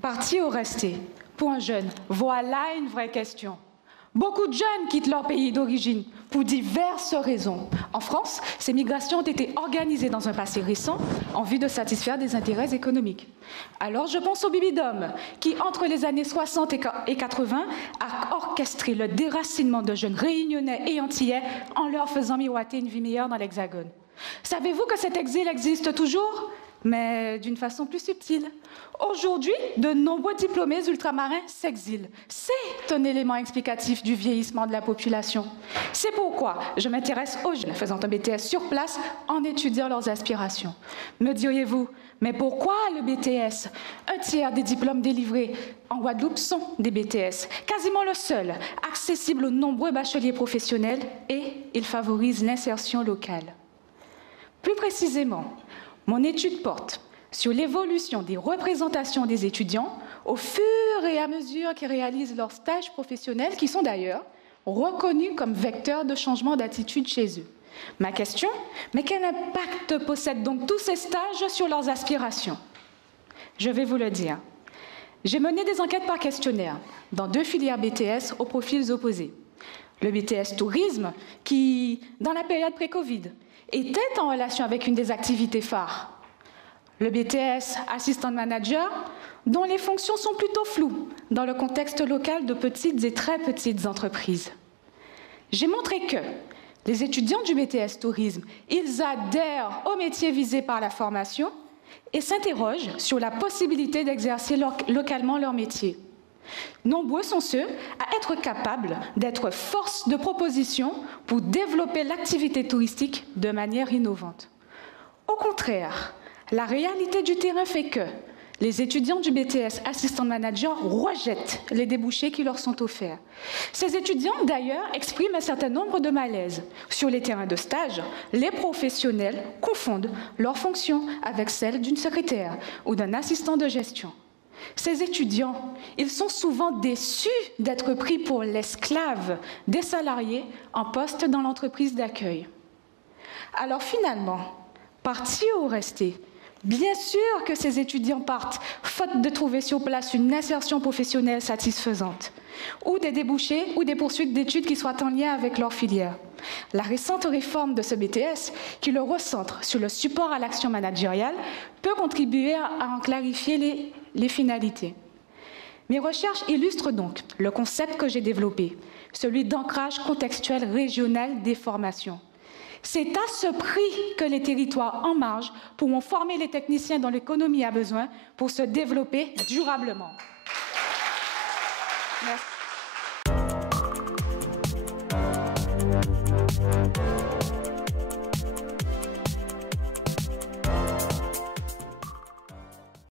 Partir ou rester? Pour un jeune, voilà une vraie question. Beaucoup de jeunes quittent leur pays d'origine pour diverses raisons. En France, ces migrations ont été organisées dans un passé récent en vue de satisfaire des intérêts économiques. Alors je pense au Bibidome, qui entre les années 60 et 80 a orchestré le déracinement de jeunes réunionnais et antillais en leur faisant miroiter une vie meilleure dans l'Hexagone. Savez-vous que cet exil existe toujours ? Mais d'une façon plus subtile. Aujourd'hui, de nombreux diplômés ultramarins s'exilent. C'est un élément explicatif du vieillissement de la population. C'est pourquoi je m'intéresse aux jeunes faisant un BTS sur place en étudiant leurs aspirations. Me diriez-vous, mais pourquoi le BTS? Un tiers des diplômes délivrés en Guadeloupe sont des BTS, quasiment le seul, accessible aux nombreux bacheliers professionnels, et il favorise l'insertion locale. Plus précisément, mon étude porte sur l'évolution des représentations des étudiants au fur et à mesure qu'ils réalisent leurs stages professionnels, qui sont d'ailleurs reconnus comme vecteurs de changement d'attitude chez eux. Ma question, mais quel impact possèdent donc tous ces stages sur leurs aspirations? Je vais vous le dire. J'ai mené des enquêtes par questionnaire dans 2 filières BTS aux profils opposés. Le BTS Tourisme, qui, dans la période pré-Covid, était en relation avec une des activités phares. Le BTS Assistant Manager, dont les fonctions sont plutôt floues dans le contexte local de petites et très petites entreprises. J'ai montré que les étudiants du BTS Tourisme, ils adhèrent aux métiers visés par la formation et s'interrogent sur la possibilité d'exercer localement leur métier. Nombreux sont ceux à être capables d'être force de proposition pour développer l'activité touristique de manière innovante. Au contraire, la réalité du terrain fait que les étudiants du BTS Assistant Manager rejettent les débouchés qui leur sont offerts. Ces étudiants, d'ailleurs, expriment un certain nombre de malaises. Sur les terrains de stage, les professionnels confondent leurs fonctions avec celles d'une secrétaire ou d'un assistant de gestion. Ces étudiants, ils sont souvent déçus d'être pris pour l'esclave des salariés en poste dans l'entreprise d'accueil. Alors finalement, partir ou rester? Bien sûr que ces étudiants partent, faute de trouver sur place une insertion professionnelle satisfaisante, ou des débouchés ou des poursuites d'études qui soient en lien avec leur filière. La récente réforme de ce BTS, qui le recentre sur le support à l'action managériale, peut contribuer à en clarifier les finalités. Mes recherches illustrent donc le concept que j'ai développé, celui d'ancrage contextuel régional des formations. C'est à ce prix que les territoires en marge pourront former les techniciens dont l'économie a besoin pour se développer durablement. Merci.